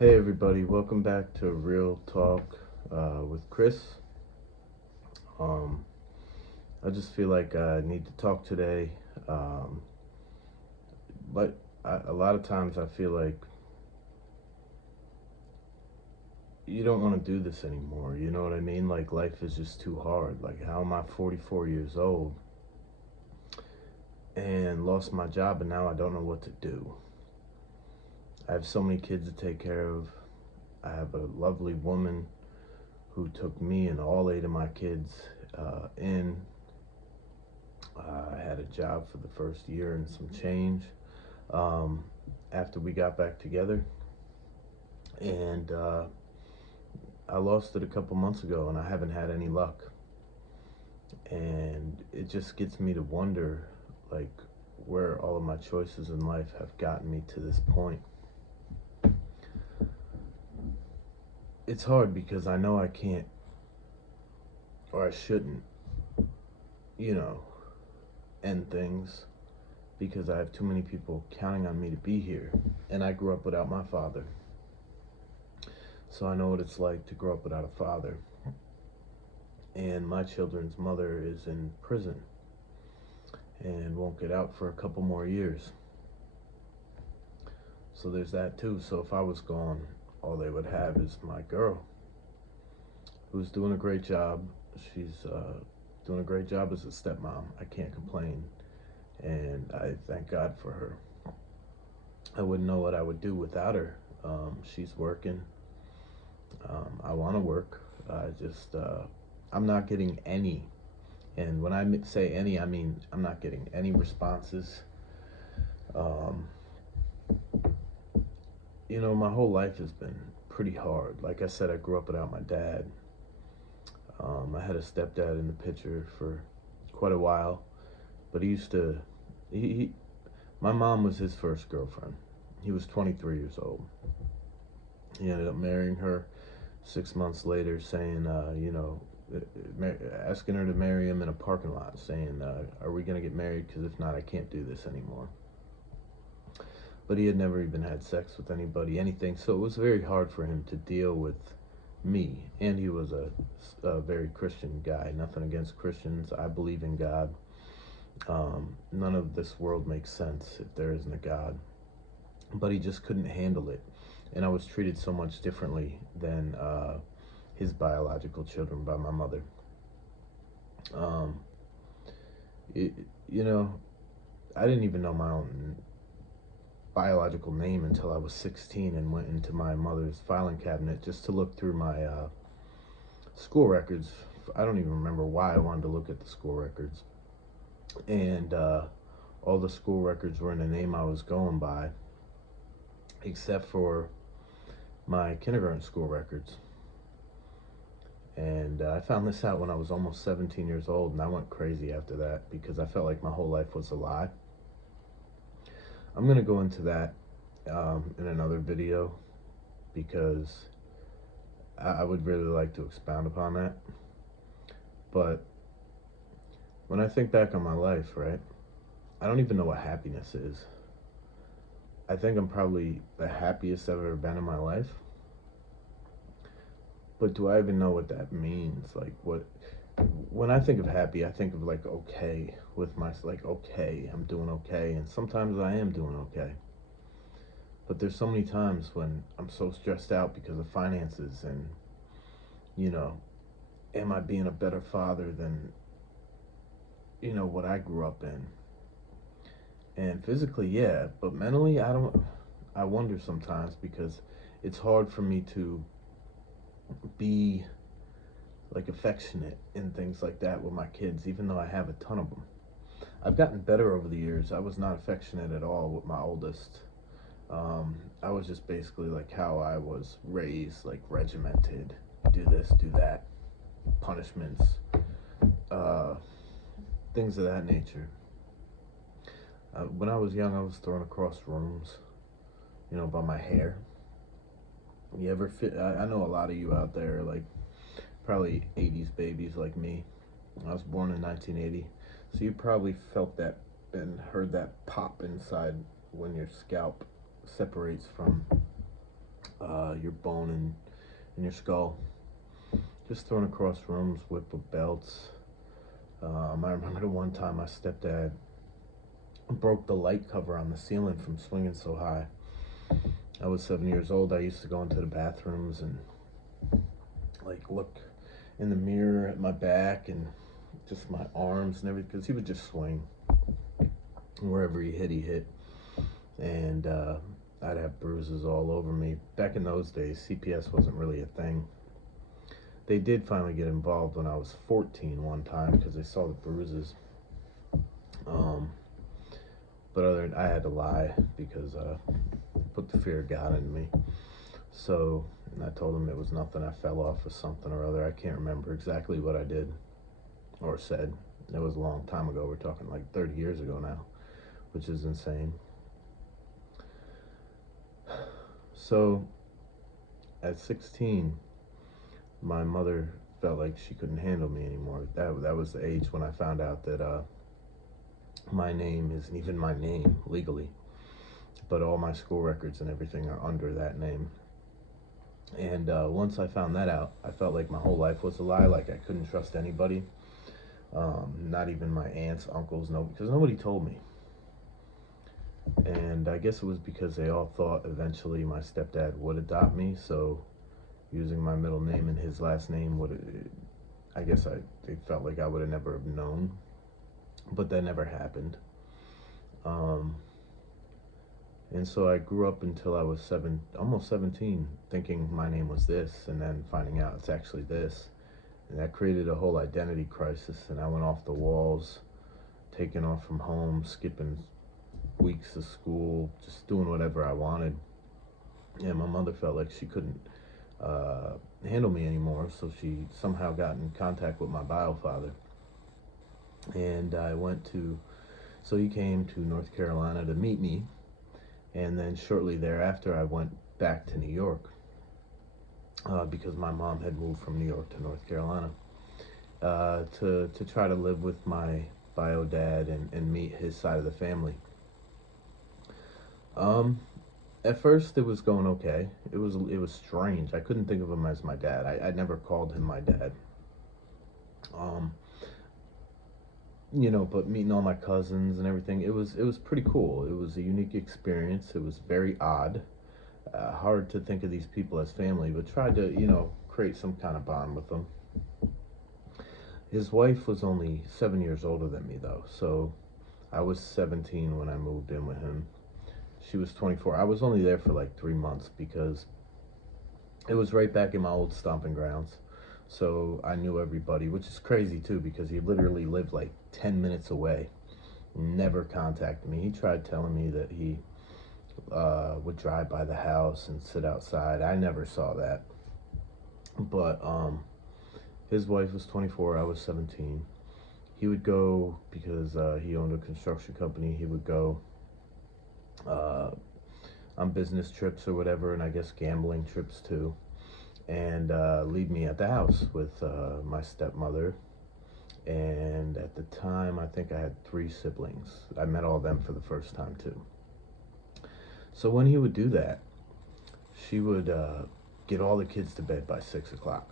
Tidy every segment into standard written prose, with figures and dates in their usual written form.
Hey everybody, welcome back to Real Talk with Chris. Um, I just feel like I need to talk today, um, but a lot of times I feel like you don't want to do this anymore. You know what I mean? Like life is just too hard. Like how am I 44 years old and lost my job and now I don't know what to do? I have so many kids to take care of. I have a lovely woman who took me and all eight of my kids in. I had a job for the first year and some change um, after we got back together. And I lost it a couple months ago and I haven't had any luck. And it just gets me to wonder, like, where all of my choices in life have gotten me to this point. It's hard because I know I can't or I shouldn't, you know, end things because I have too many people counting on me to be here. And I grew up without my father. So I know what it's like to grow up without a father. And my children's mother is in prison and won't get out for a couple more years. So there's that too. So if I was gone, all they would have is my girl, who's doing a great job. She's doing a great job as a stepmom. I can't complain. And I thank God for her. I wouldn't know what I would do without her. She's working. I want to work. I'm not getting any. And when I say any, I mean I'm not getting any responses. Um, my whole life has been pretty hard. Like I said, I grew up without my dad. I had a stepdad in the picture for quite a while, but he my mom was his first girlfriend. He was 23 years old. He ended up marrying her 6 months later, saying, asking her to marry him in a parking lot, saying, are we going to get married? Because if not, I can't do this anymore. But he had never even had sex with anybody, anything. So it was very hard for him to deal with me. And he was a very Christian guy. Nothing against Christians. I believe in God. None of this world makes sense if there isn't a God. But he just couldn't handle it. And I was treated so much differently than his biological children by my mother. Um, it, you know, I didn't even know my own biological name until I was 16 and went into my mother's filing cabinet just to look through my school records. I don't even remember why I wanted to look at the school records. And all the school records were in a name I was going by, except for my kindergarten school records. And I found this out when I was almost 17 years old, and I went crazy after that because I felt like my whole life was a lie. I'm going to go into that in another video because I would really like to expound upon that. But when I think back on my life, right, I don't even know what happiness is. I think I'm probably the happiest I've ever been in my life. But do I even know what that means? Like, when I think of happy, I think of like okay with like okay, I'm doing okay, and sometimes I am doing okay. But there's so many times when I'm so stressed out because of finances and, you know, am I being a better father than, what I grew up in? And physically, yeah, but mentally, I wonder sometimes because it's hard for me to be like affectionate and things like that with my kids, even though I have a ton of them. I've gotten better over the years. I was not affectionate at all with my oldest. I was just basically like how I was raised, like regimented, do this, do that, punishments, uh, things of that nature. When I was young, I was thrown across rooms, by my hair. You ever fit? I know a lot of you out there, like probably 80s babies like me. I was born in 1980, so you probably felt that and heard that pop inside when your scalp separates from your bone in your skull. Just thrown across rooms, whipped with belts. I remember the one time my stepdad broke the light cover on the ceiling from swinging so high. I was 7 years old. I used to go into the bathrooms and like look in the mirror at my back and just my arms and everything, because he would just swing wherever he hit, and I'd have bruises all over me. Back in those days, CPS wasn't really a thing. They did finally get involved when I was 14 one time because they saw the bruises. Um, but I had to lie because put the fear of God in me. So, and I told them it was nothing. I fell off of something or other. I can't remember exactly what I did or said. It was a long time ago. We're talking like 30 years ago now, which is insane. So, at 16, my mother felt like she couldn't handle me anymore. That was the age when I found out that my name isn't even my name legally, but all my school records and everything are under that name. And once I found that out, I felt like my whole life was a lie. Like I couldn't trust anybody, not even my aunts, uncles, no, because nobody told me. And I guess it was because they all thought eventually my stepdad would adopt me. So using my middle name and his last name would, I guess they felt like I would have never have known, but that never happened. Um, and so I grew up until I was almost 17, thinking my name was this, and then finding out it's actually this. And that created a whole identity crisis, and I went off the walls, taking off from home, skipping weeks of school, just doing whatever I wanted. And my mother felt like she couldn't handle me anymore, so she somehow got in contact with my bio father. And so he came to North Carolina to meet me, and then shortly thereafter I went back to New York because my mom had moved from New York to North Carolina to try to live with my bio dad and meet his side of the family. Um, at first it was going okay. It was strange. I couldn't think of him as my dad. I never called him my dad. Um, but meeting all my cousins and everything, it was pretty cool. It was a unique experience. It was very odd. Hard to think of these people as family, but tried to create some kind of bond with them. His wife was only 7 years older than me though, so I was 17 when I moved in with him. She was 24. I was only there for like 3 months because it was right back in my old stomping grounds. So I knew everybody, which is crazy too because he literally lived like 10 minutes away. Never contacted me. He tried telling me that he would drive by the house and sit outside. I never saw that. But his wife was 24. I was 17. He would go because he owned a construction company. He would go uh, on business trips or whatever, and I guess gambling trips too, and leave me at the house with my stepmother. And at the time, I think I had 3 siblings. I met all of them for the first time too. So when he would do that, she would get all the kids to bed by 6 o'clock.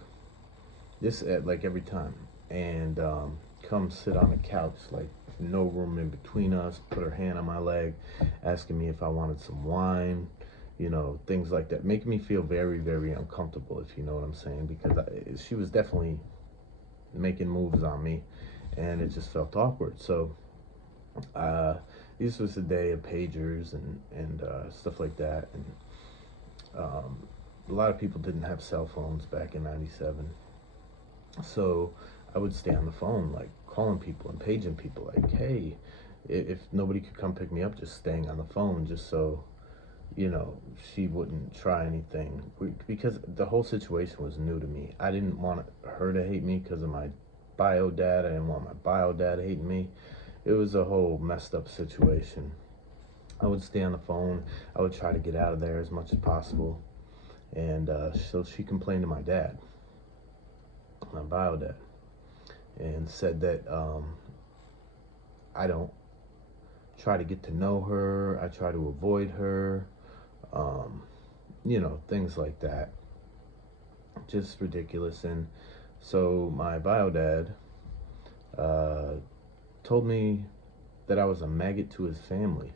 This at like every time, and come sit on the couch, like no room in between us. Put her hand on my leg, asking me if I wanted some wine, things like that, making me feel very, very uncomfortable, if you know what I'm saying, because she was definitely making moves on me, and it just felt awkward. So uh, this was a day of pagers and stuff like that, and a lot of people didn't have cell phones back in '97. So I would stay on the phone, like calling people and paging people, like, hey, if nobody could come pick me up, just staying on the phone, just so she wouldn't try anything, because the whole situation was new to me. I didn't want her to hate me because of my bio dad. I didn't want my bio dad hating me. It was a whole messed up situation. I would stay on the phone. I would try to get out of there as much as possible. And so she complained to my dad, my bio dad, and said that I don't try to get to know her. I try to avoid her. Um, things like that. Just ridiculous. And so my bio dad uh, told me that I was a maggot to his family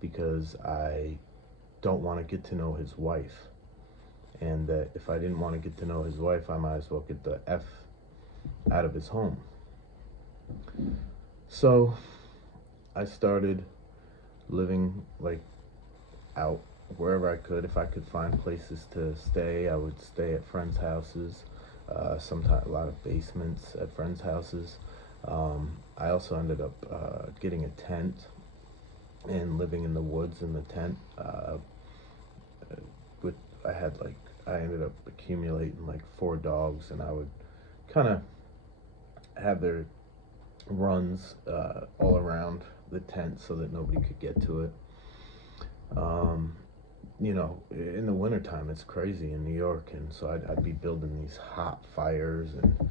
because I don't want to get to know his wife. And that if I didn't want to get to know his wife, I might as well get the F out of his home. So I started living like out wherever I could. If I could find places to stay, I would stay at friends' houses. Sometimes a lot of basements at friends' houses. I also ended up getting a tent and living in the woods in the tent. With I ended up accumulating like 4 dogs, and I would kind of have their runs all around the tent so that nobody could get to it. Um, in the wintertime, it's crazy in New York, and so I'd be building these hot fires and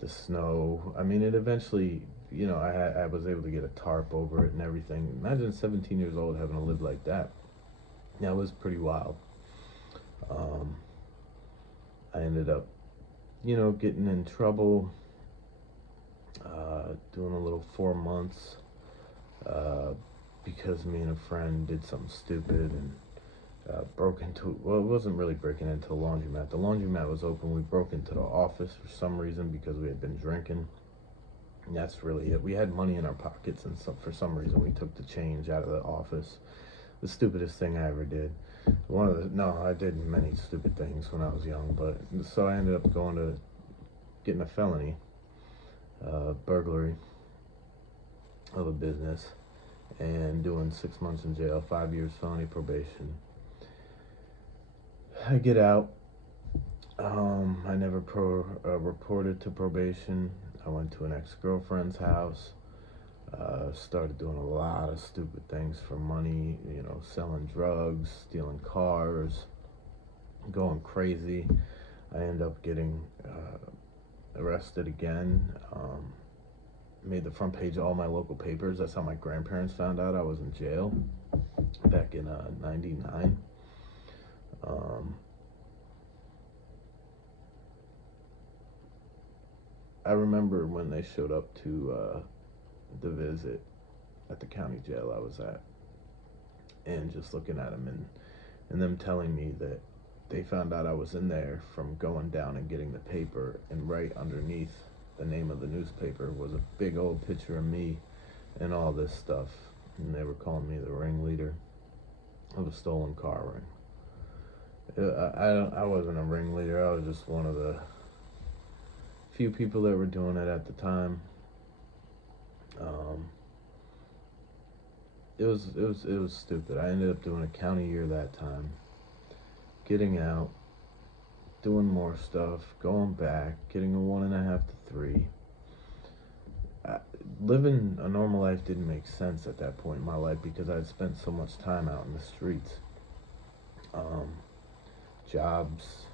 the snow. I mean, it eventually, I was able to get a tarp over it and everything. Imagine 17 years old having to live like that. That was pretty wild. Um, I ended up, getting in trouble, doing a little 4 months, uh, because me and a friend did something stupid and broke into, well, it wasn't really breaking into the laundromat. The laundromat was open. We broke into the office for some reason because we had been drinking. And that's really it. We had money in our pockets, and so for some reason we took the change out of the office. The stupidest thing I ever did. No, I did many stupid things when I was young, but so I ended up getting a felony, burglary of a business, and doing 6 months in jail, 5 years felony probation. I get out. I never reported to probation. I went to an ex-girlfriend's house. Started doing a lot of stupid things for money, selling drugs, stealing cars, going crazy. I ended up getting arrested again. Made the front page of all my local papers. That's how my grandparents found out I was in jail back in '99. I remember when they showed up to the visit at the county jail I was at, and just looking at them and them telling me that they found out I was in there from going down and getting the paper, and right underneath the name of the newspaper was a big old picture of me and all this stuff, and they were calling me the ringleader of a stolen car ring. I wasn't a ringleader. I was just one of the few people that were doing it at the time. It was stupid. I ended up doing a county year that time, getting out, doing more stuff, going back, getting a 1.5 to 3. Living a normal life didn't make sense at that point in my life because I'd spent so much time out in the streets. Jobs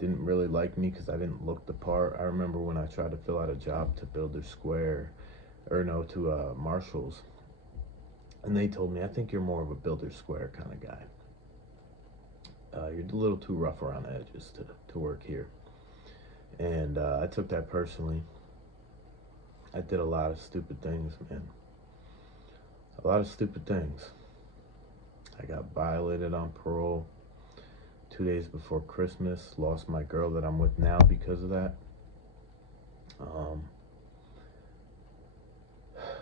didn't really like me because I didn't look the part. I remember when I tried to fill out a job to Builder Square, or no, to Marshalls, and they told me, I think you're more of a Builder Square kind of guy. You're a little too rough around the edges to work here. And I took that personally. I did a lot of stupid things, man. A lot of stupid things. I got violated on parole 2 days before Christmas. Lost my girl that I'm with now because of that.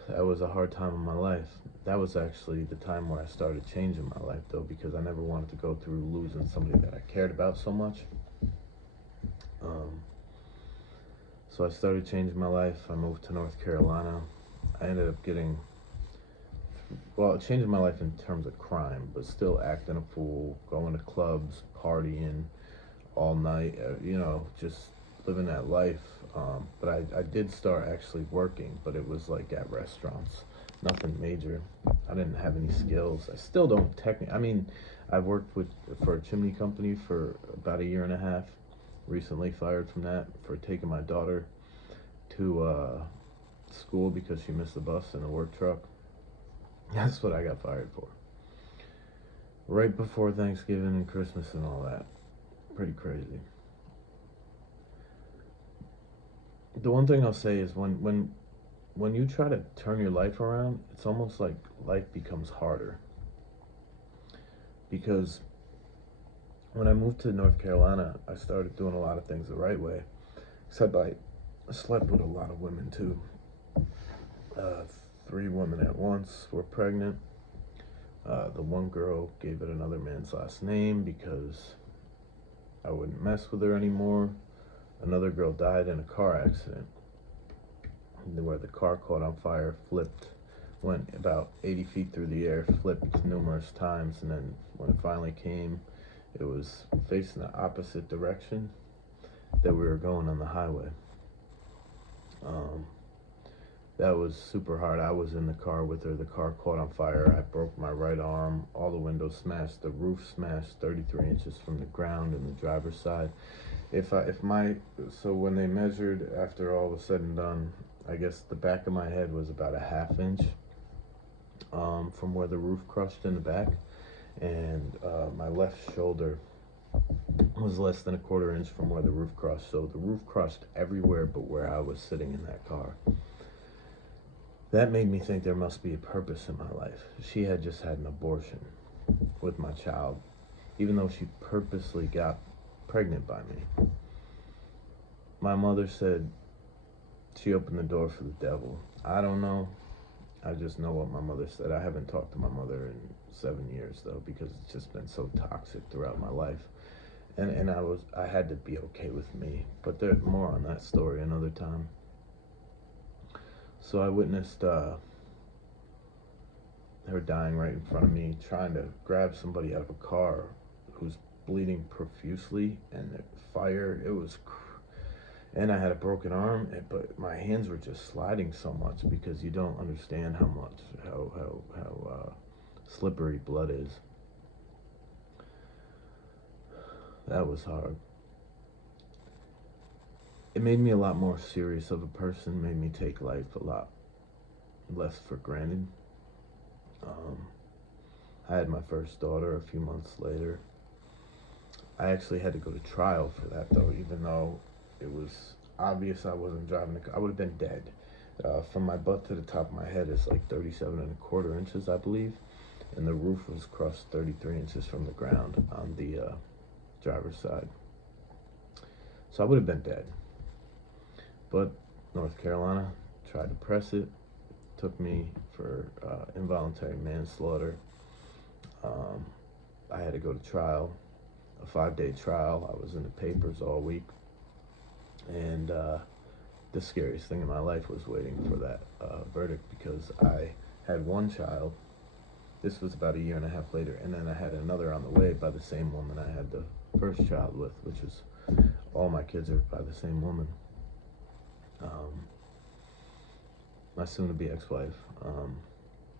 That was a hard time in my life. That was actually the time where I started changing my life, though, because I never wanted to go through losing somebody that I cared about so much. So I started changing my life. I moved to North Carolina. I ended up changing my life in terms of crime, but still acting a fool, going to clubs, partying all night, just living that life. But I did start actually working, but it was like at restaurants, nothing major. I didn't have any skills. I still don't technically. I mean, I've worked for a chimney company for about 1.5 years. Recently fired from that for taking my daughter to school because she missed the bus in a work truck. That's what I got fired for. right before Thanksgiving and Christmas and all that. Pretty crazy. The one thing I'll say is when you try to turn your life around, it's almost like life becomes harder. Because when I moved to North Carolina, I started doing a lot of things the right way. Except I slept with a lot of women too. Uh, 3 women at once were pregnant. The one girl gave it another man's last name because I wouldn't mess with her anymore. Another girl died in a car accident where the car caught on fire, flipped, went about 80 feet through the air, flipped numerous times, and then when it finally came, it was facing the opposite direction that we were going on the highway. Um, that was super hard. I was in the car with her. The car caught on fire. I broke my right arm. All the windows smashed. The roof smashed 33 inches from the ground in the driver's side. So when they measured after all was said and done, I guess the back of my head was about a half inch from where the roof crushed in the back, and my left shoulder was less than a quarter inch from where the roof crushed. So the roof crushed everywhere but where I was sitting in that car. That made me think there must be a purpose in my life. She had just had an abortion with my child, even though she purposely got pregnant by me. My mother said she opened the door for the devil. I don't know. I just know what my mother said. I haven't talked to my mother in 7 years though, because it's just been so toxic throughout my life. And I had to be okay with me. But there's more on that story another time. So I witnessed her dying right in front of me, trying to grab somebody out of a car who's bleeding profusely, and the fire. And I had a broken arm, but my hands were just sliding so much because you don't understand how slippery blood is. That was hard. It made me a lot more serious of a person, made me take life a lot less for granted. Um, I had my first daughter a few months later. I actually had to go to trial for that though, even though it was obvious I wasn't driving the car. I would have been dead. From my butt to the top of my head is like 37 and a quarter inches, I believe. And the roof was crushed 33 inches from the ground on the driver's side. So I would have been dead. But North Carolina tried to press it, took me for involuntary manslaughter. Um, I had to go to trial, a 5-day trial. I was in the papers all week. And the scariest thing in my life was waiting for that verdict, because I had one child. This was about a year and a half later. And then I had another on the way by the same woman I had the first child with, which is all my kids are by the same woman. My soon-to-be ex-wife.